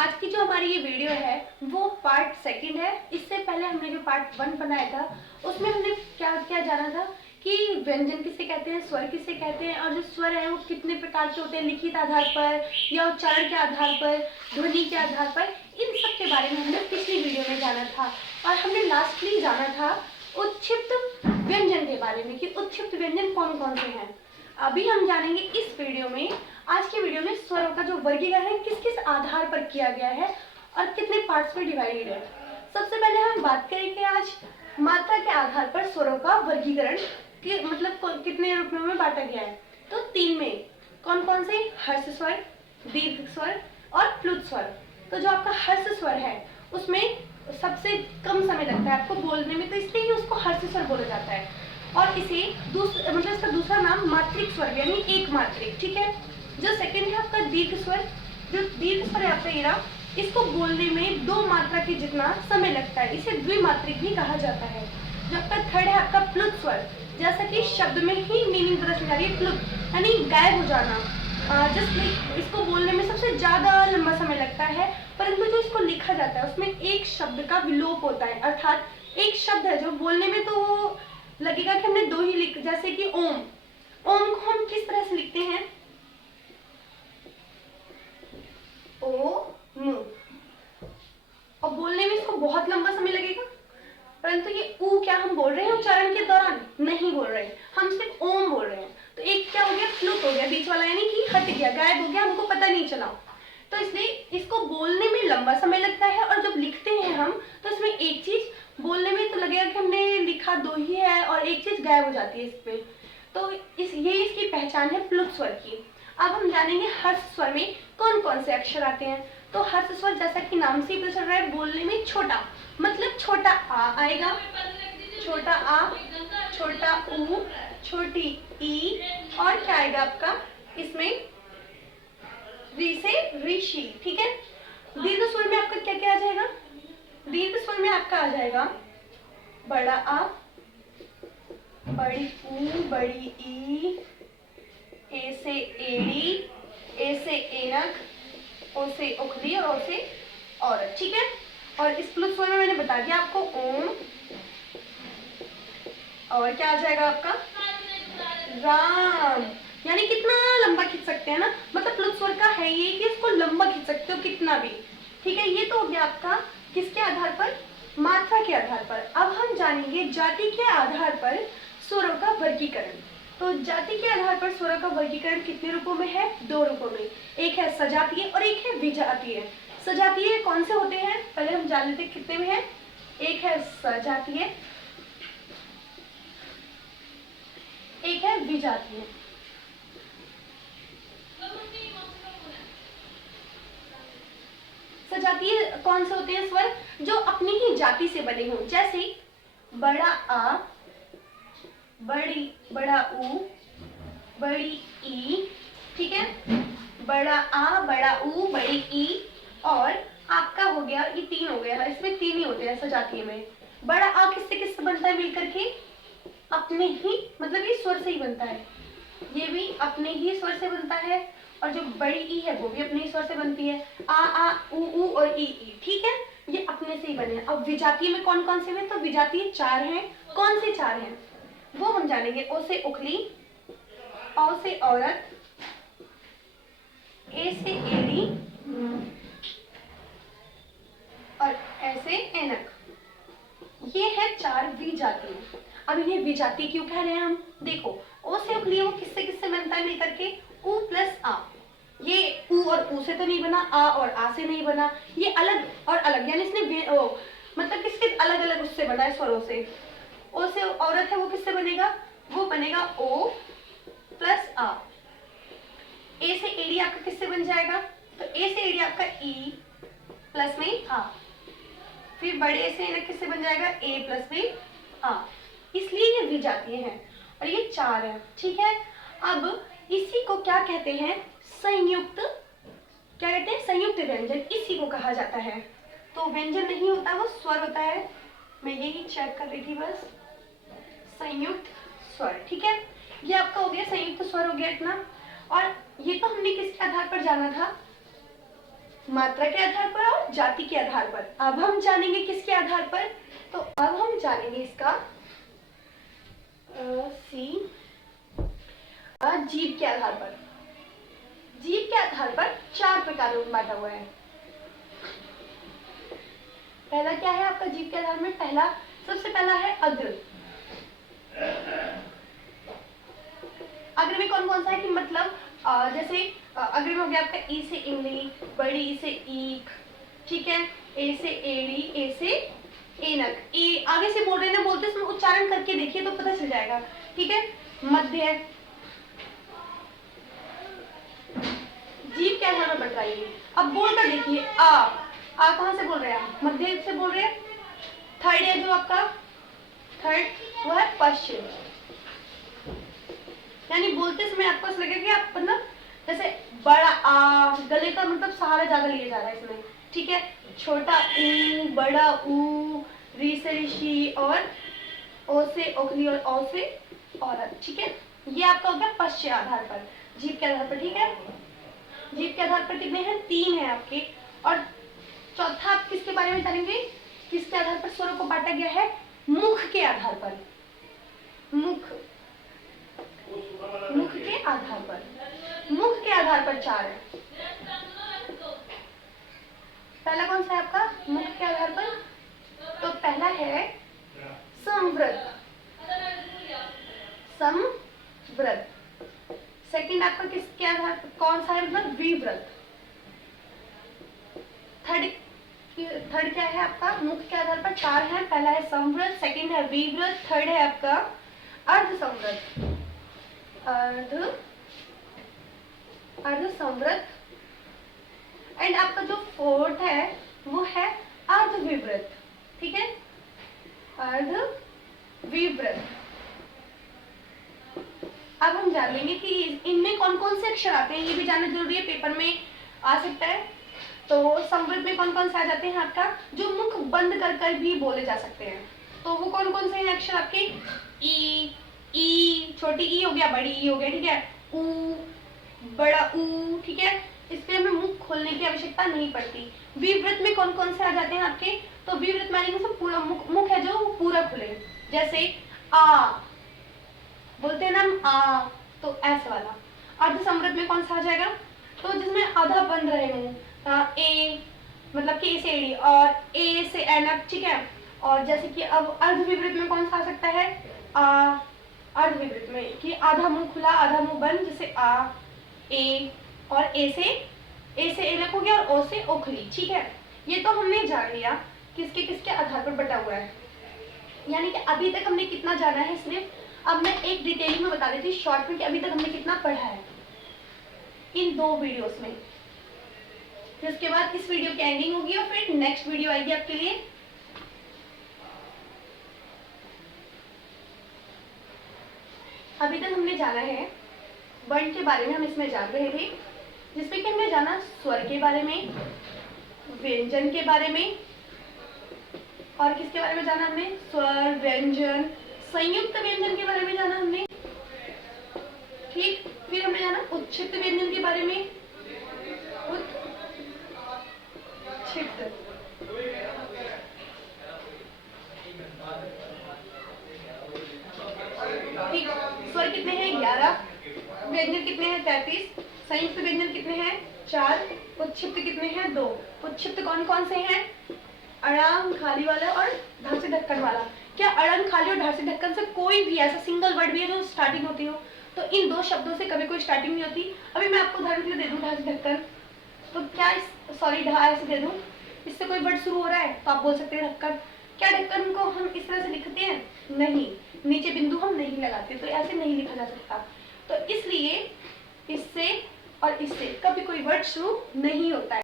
आज की जो हमारी ये वीडियो है वो पार्ट सेकंड है। इससे पहले हमने जो पार्ट वन बनाया था उसमें हमने क्या क्या जाना था कि व्यंजन किसे कहते हैं, स्वर किसे कहते हैं, और जो स्वर है वो कितने प्रकार के होते हैं, लिखित आधार पर या उच्चारण के आधार पर, ध्वनि के आधार पर। इन सब के बारे में हमने पिछली वीडियो में जाना था। और हमने लास्टली जाना था उच्छिष्ट व्यंजन के बारे में कि उच्छिष्ट व्यंजन कौन कौन से हैं। अभी हम जानेंगे इस वीडियो में, आज की वीडियो में, स्वरों का जो वर्गीकरण है किस किस आधार पर किया गया है और कितने पार्ट्स में डिवाइडेड है। सबसे पहले हम बात करेंगे आज मात्रा के आधार पर स्वरों का वर्गीकरण कि मतलब कितने रूपों में बांटा गया है। तो तीन में कौन कौन से, हर्ष स्वर, दीर्घ स्वर और प्लुत स्वर। तो जो आपका हर्ष स्वर है उसमें सबसे कम समय लगता है आपको बोलने में, तो इसलिए ही उसको हर्ष स्वर बोला जाता है। और इसे मतलब इसका दूसरा नाम मात्रिक स्वर यानी एक मात्रिक, ठीक है। जो सेकंड है आपका दीर्घ स्वर, जो दीर्घ स्वर है आपका इरा, इसको बोलने में दो मात्रा के जितना समय लगता है, इसे द्विमात्रिक भी कहा जाता है। जो आपका थर्ड है आपका प्लुत स्वर, जैसा कि शब्द में ही मीनिंग पता चल जा रही है, प्लुत यानी गायब हो जाना। इसको बोलने में सबसे ज्यादा लंबा समय लगता है, परंतु जो इसको लिखा जाता है उसमें एक शब्द का विलोप होता है, अर्थात एक शब्द है जो बोलने में तो वो लगेगा कि हमने दो ही लिख, जैसे कि ओम। ओम को हम किस तरह से लिखते हैं, ओ मु, और बोलने में इसको बहुत लंबा समय लगेगा, परंतु ये ऊ क्या हम बोल रहे हैं उच्चारण के दौरान नहीं बोल रहे हैं, हम सिर्फ ओम बोल रहे हैं। तो एक क्या हो गया, प्लुत हो गया बीच वाला, यानी कि हट गया, गायब हो गया, हमको पता नहीं चला। तो इसलिए इसको बोलने में लंबा समय लगता है, और जब लिखते हैं हम तो इसमें एक चीज बोलने में तो लगेगा कि हमने लिखा दो ही है और एक चीज गायब हो जाती है इस पे। तो ये इसकी पहचान है प्लुत स्वर की। अब हम जानेंगे हर्ष स्वर में कौन कौन से अक्षर आते हैं। तो हर्ष स्वर जैसा कि नाम से ही पता चल रहा है, बोलने में छोटा, मतलब छोटा आ आएगा, छोटा आ, छोटा ऊ, छोटी ई, और क्या आएगा आपका इसमें री से ऋषि, ठीक है। दीर्घ स्वर में आपका क्या क्या आ जाएगा, दीर्घ स्वर में आपका आ जाएगा बड़ा आ, बड़ी ऊ, बड़ी ई, ए से एड़ी, ए से एनक, ओ से उखली और ओ से औरत, ठीक है। और इस प्लुत स्वर में मैंने बता दिया आपको ओम, और क्या आ जाएगा आपका राम, यानी कितना लंबा खींच सकते हैं ना, मतलब प्लुत स्वर का है ये कि इसको लंबा खींच सकते हो कितना भी, ठीक है। ये तो हो गया आपका किसके आधार पर, मात्रा के आधार पर। अब हम जानेंगे जाति के आधार पर स्वरों का वर्गीकरण। तो जाति के आधार पर स्वरों का वर्गीकरण कितने रूपों में है, दो रूपों में, एक है सजातीय और एक है विजातीय। सजातीय कौन से होते हैं पहले हम जान लेते कितने में है। एक है सजातीय, एक है विजातीय। सजातीय कौन से होते हैं स्वर, जो अपनी ही जाति से बने हों, जैसे बड़ा आ, बड़ा ऊ, बड़ी ई, ठीक है। बड़ा आ, बड़ा ऊ, बड़ी ई, और आपका हो गया, ये तीन हो गया, इसमें तीन ही होते हैं सजातीय में। बड़ा आ किससे किससे बनता है मिलकर के, अपने ही, मतलब ये स्वर से ही बनता है, ये भी अपने ही स्वर से बनता है, और जो बड़ी ई है वो भी अपने ही स्वर से बनती है, आ ऊ और ई, ठीक है, ये अपने से ही बने हैं। अब विजातीय में कौन कौन से हैं, तो विजातीय चार हैं। कौन से चार हैं वो हम जानेंगे, ओ से उखली, औ से औरत, ए से एड़ी, और ऐसे एनक, ये है चार विजातीय। अब इन्हें विजातीय क्यों कह रहे हैं हम, देखो ओ से उखली वो किससे किससे बनता है मिलकर के, ऊ प्लस आ, ये ऊ और ऊ से तो नहीं बना, आ और आ से नहीं बना, ये अलग और अलग, यानी इसने मतलब किसके अलग अलग उससे बना है स्वरों से। ओ से औरत है वो किससे बनेगा, वो बनेगा ओ प्लस आ। ए से एड़ी आपका किससे बन जाएगा, तो ए से एड़ी आपका ई प्लस में आ, फिर बड़े से ना किससे बन जाएगा, ए प्लस में आ, इसलिए ये विजातीय है, और ये चार है, ठीक है। अब इसी को क्या कहते हैं, संयुक्त, क्या कहते हैं, संयुक्त व्यंजन, इसी को कहा जाता है। तो व्यंजन नहीं होता, वो स्वर होता है, मैं यही चेक कर रही थी बस, संयुक्त स्वर, ठीक है। ये आपका हो गया संयुक्त स्वर, हो गया इतना। और ये तो हमने किसके आधार पर जाना था, मात्रा के आधार पर और जाति के आधार पर। अब हम जानेंगे किसके आधार पर, तो अब हम जानेंगे इसका जीव के आधार पर। जीव के आधार पर 4 प्रकारों में बांटा हुआ है। पहला क्या है आपका जीव के आधार में, सबसे पहला है अग्र। अग्र में कौन कौन सा है कि मतलब जैसे अग्र में हो गया आपका ई से इमली, बड़ी ई से ईख, ठीक है, ए से एड़ी, ए से एनक। ए आगे से बोल रहे ना, बोलते समय उच्चारण करके देखिए तो पता चल जाएगा, ठीक है। मध्य जीव के आधार पर बढ़ रही है। अब बोल कर देखिए, आ कहां से बोल रहे हैं आप, मध्य से बोल रहे हैं। थर्ड है जो आपका थर्ड वो है पश्चिम, यानी बोलते समय आपको ऐसा लगेगा कि आप मतलब जैसे बड़ा आ, गले का मतलब सहारा ज्यादा लिया जा रहा है इसमें, ठीक है। छोटा ऊ, बड़ा ऊ, री से ऋषि और ओ से ओखली और औ से औरत, ठीक है। ये आपका हो गया पश्चिम आधार पर, जीव के आधार पर, ठीक है। जीव के आधार पर कितने हैं, 3 है आपके। और चौथा आप किसके बारे में जानेंगे, किसके आधार पर स्वरों को बांटा गया है, मुख के आधार पर। मुख के आधार पर, मुख के आधार पर 4 है। पहला कौन सा है आपका मुख के आधार पर, तो पहला है संवृत। संवृत। सेकंड आपका किसके आधार पर कौन सा है, मतलब विव्रत। थर्ड क्या है आपका मुख के आधार पर 4 है। पहला है संवृत, सेकंड है विव्रत, थर्ड है आपका अर्ध संवृत। अर्ध संवृत एंड आपका जो फोर्थ है वो है अर्ध विवृत, ठीक है। अर्ध विवृत। अब हम जान लेंगे कि इनमें कौन कौन से अक्षर आते हैं, ये भी जानना जरूरी है, पेपर में आ सकता है। तो संवृत में कौन कौन से आ जाते हैं आपका, जो मुख बंद कर कर भी बोले जा सकते हैं। तो वो कौन कौन से हैं अक्षर आपके, ई, छोटी ई हो गया, बड़ी ई हो गया, ठीक है। ऊ, बड़ा ऊ, ठीक है। इसमें हमें मुख खोलने की आवश्यकता नहीं पड़ती। विवृत में कौन कौन से आ जाते हैं आपके, तो विवृत में से पूरा मुख है जो पूरा खुले, जैसे आ बोलते हैं ना आ, तो ऐसा वाला। अर्ध संवृत में कौन सा आ जाएगा, तो जिसमें आधा बंद रहे मुंह, ए मतलब कि ए से एड़ी और ए से एनक, ठीक है। और जैसे कि अब अर्ध विवृत में कौन सा आ सकता है, आ। अर्ध विवृत में कि आधा मुंह खुला आधा मुंह बंद, जैसे आ, ए और ए से एनक हो गया और ओ से ओखली, ठीक है। ये तो हमने जान लिया किसके किसके आधार पर बटा हुआ है, यानी कि अभी तक हमने कितना जाना है सिर्फ। अब मैं एक डिटेलिंग में बता देती हूँ शॉर्ट में कि अभी तक हमने कितना पढ़ा है इन 2 वीडियोस में। फिर उसके बाद इस वीडियो की एंडिंग होगी और फिर नेक्स्ट वीडियो आएगी आपके लिए। अभी तक हमने जाना है वर्ण के बारे में, हम इसमें जान रहे थे, जिसमें कि हमने जाना स्वर के बारे में, व्यंजन के बारे में, और किसके बारे में जाना हमने, स्वर, व्यंजन, संयुक्त व्यंजन के बारे में जाना हमने, ठीक। फिर हमने जाना उच्छिष्ट व्यंजन के बारे में, उच्छिष्ट, ठीक। स्वर कितने हैं, 11, व्यंजन कितने हैं, 33, संयुक्त व्यंजन कितने हैं, 4, उच्छिष्ट कितने हैं, 2। उच्छिष्ट कौन कौन से हैं, अड़ांग, खाली वाला और ढांचे ढक्कन वाला। क्या अड़ंग, खाली और ढांचे ढक्कन से कोई भी ऐसा सिंगल वर्ड भी है जो स्टार्टिंग होती हो, तो इन 2 शब्दों से कभी कोई स्टार्टिंग नहीं होती। अभी मैं आपको उदाहरण के लिए दे दूं ढांचे ढक्कन, तो क्या सॉरी ढा ऐसे दे दूं, इससे कोई वर्ड शुरू हो रहा है तो आप बोल सकते हैं ढक्कन। क्या ढक्कन को हम इस तरह से लिखते हैं, नहीं, नीचे बिंदु हम नहीं लगाते, तो ऐसे नहीं लिखा जा सकता। तो इसलिए इससे और इससे कभी कोई वर्ड शुरू नहीं होता है।